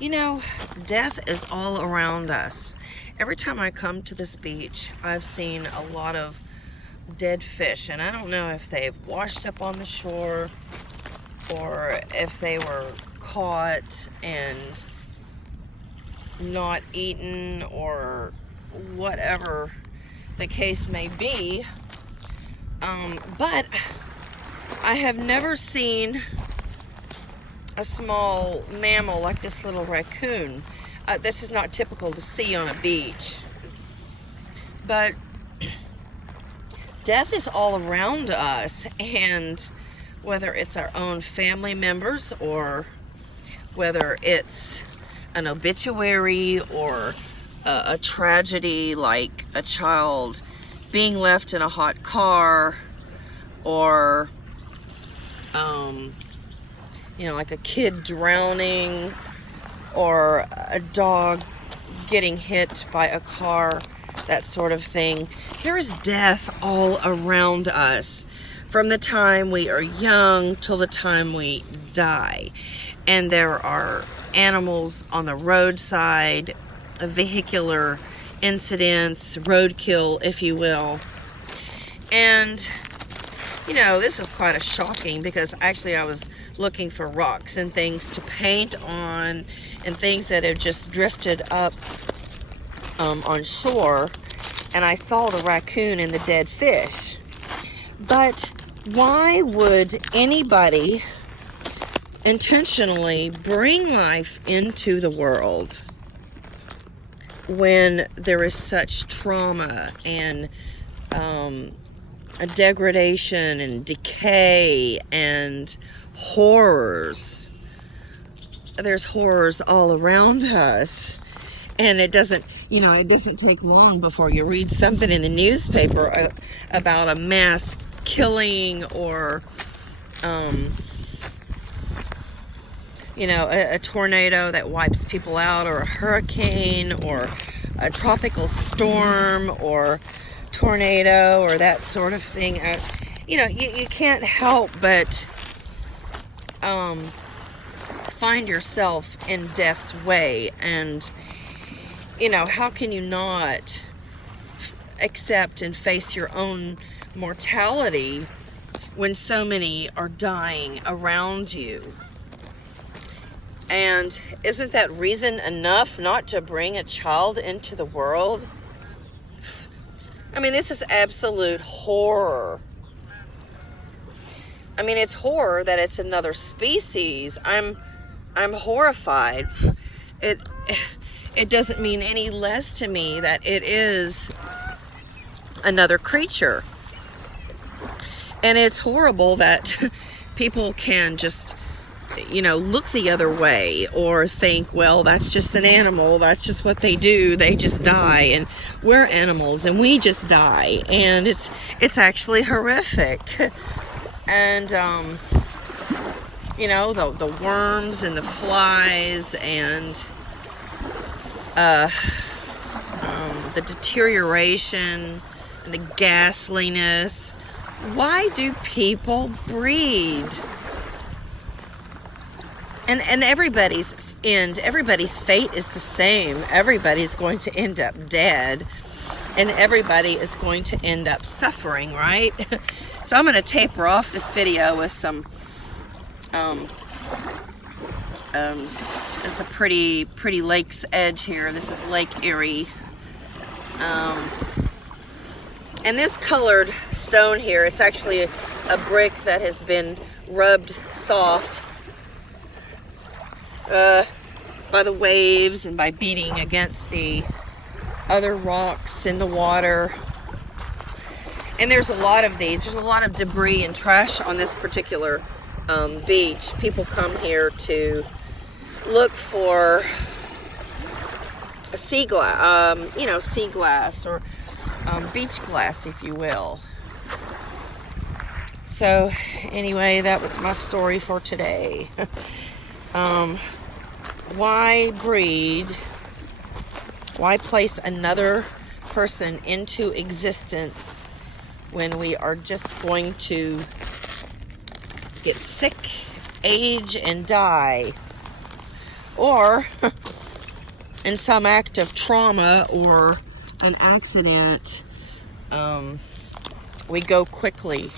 You know, death is all around us. Every time I come to this beach, I've seen a lot of dead fish, and I don't know if they've washed up on the shore or if they were caught and not eaten or whatever the case may be. But I have never seen a small mammal like this little raccoon. This is not typical to see on a beach. But death is all around us, and whether it's our own family members or whether it's an obituary or a tragedy like a child being left in a hot car, or like a kid drowning, or a dog getting hit by a car, that sort of thing. There is death all around us from the time we are young till the time we die. And there are animals on the roadside, vehicular incidents, roadkill, if you will. And this is quite a shocking, because actually I was looking for rocks and things to paint on and things that have just drifted up on shore, and I saw the raccoon and the dead fish. But why would anybody intentionally bring life into the world when there is such trauma and a degradation and decay and horrors? There's horrors all around us, and it doesn't take long before you read something in the newspaper about a mass killing, or a tornado that wipes people out, or a hurricane, or a tropical storm, or tornado, or that sort of thing. You can't help but find yourself in death's way, and how can you not accept and face your own mortality when so many are dying around you? And isn't that reason enough not to bring a child into the world? I mean, this is absolute horror. I mean, it's horror that it's another species. I'm horrified. It doesn't mean any less to me that it is another creature. And it's horrible that people can just look the other way, or think, well, that's just an animal, that's just what they do, they just die, and we're animals and we just die. And it's actually horrific. And the worms and the flies and the deterioration and the ghastliness. Why do people breed? And everybody's fate is the same. Everybody's going to end up dead, and everybody is going to end up suffering, right? So I'm going to taper off this video with some it's a pretty lake's edge here. This is Lake Erie. And this colored stone here, it's actually a brick that has been rubbed soft by the waves and by beating against the other rocks in the water. And there's a lot of these. There's a lot of debris and trash on this particular beach. People come here to look for sea glass or beach glass, if you will. So anyway, that was my story for today. Why breed? Why place another person into existence when we are just going to get sick, age, and die or in some act of trauma or an accident, we go quickly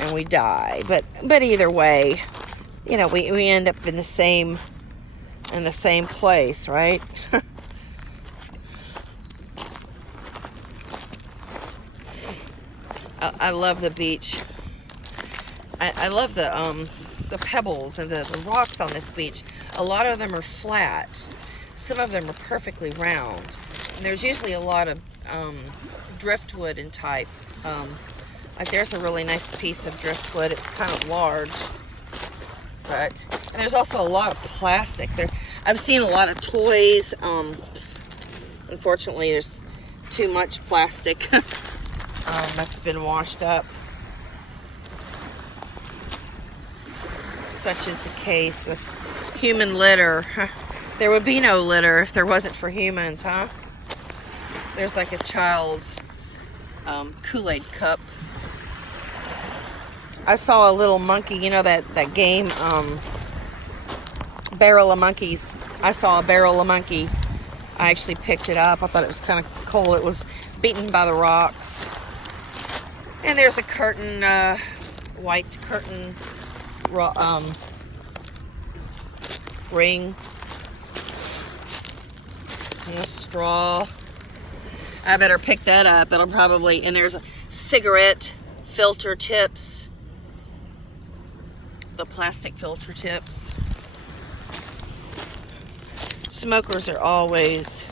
and we die. But either way, you know, we end up in the same place, right? I love the beach. I love the pebbles and the rocks on this beach. A lot of them are flat. Some of them are perfectly round. And there's usually a lot of driftwood and type. Like there's a really nice piece of driftwood. It's kind of large. And there's also a lot of plastic. I've seen a lot of toys. Unfortunately, there's too much plastic that's been washed up. Such is the case with human litter. There would be no litter if there wasn't for humans, huh? There's like a child's Kool-Aid cup. I saw a little monkey, you know that game, Barrel of Monkeys. I saw a barrel of monkey. I actually picked it up. I thought it was kind of cool. It was beaten by the rocks. And there's a curtain, white curtain ring. And a straw. I better pick that up. It'll probably, and there's a cigarette filter tips. The plastic filter tips. Smokers are always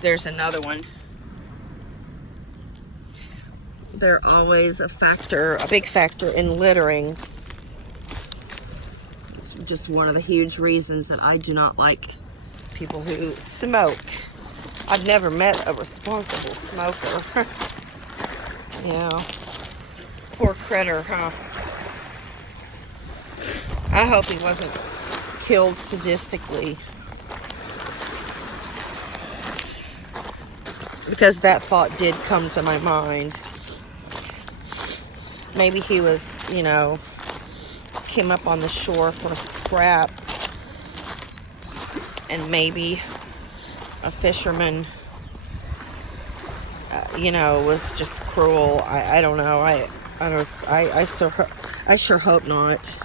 there's another one. They're always a big factor in littering. It's just one of the huge reasons that I do not like people who smoke. I've never met a responsible smoker. Yeah. Poor critter, huh? I hope he wasn't killed sadistically. Because that thought did come to my mind. Maybe he was, you know, came up on the shore for a scrap. And maybe a fisherman, you know, was just cruel. I don't know. I sure hope not.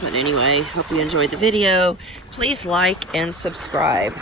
But anyway, hope you enjoyed the video. Please like and subscribe.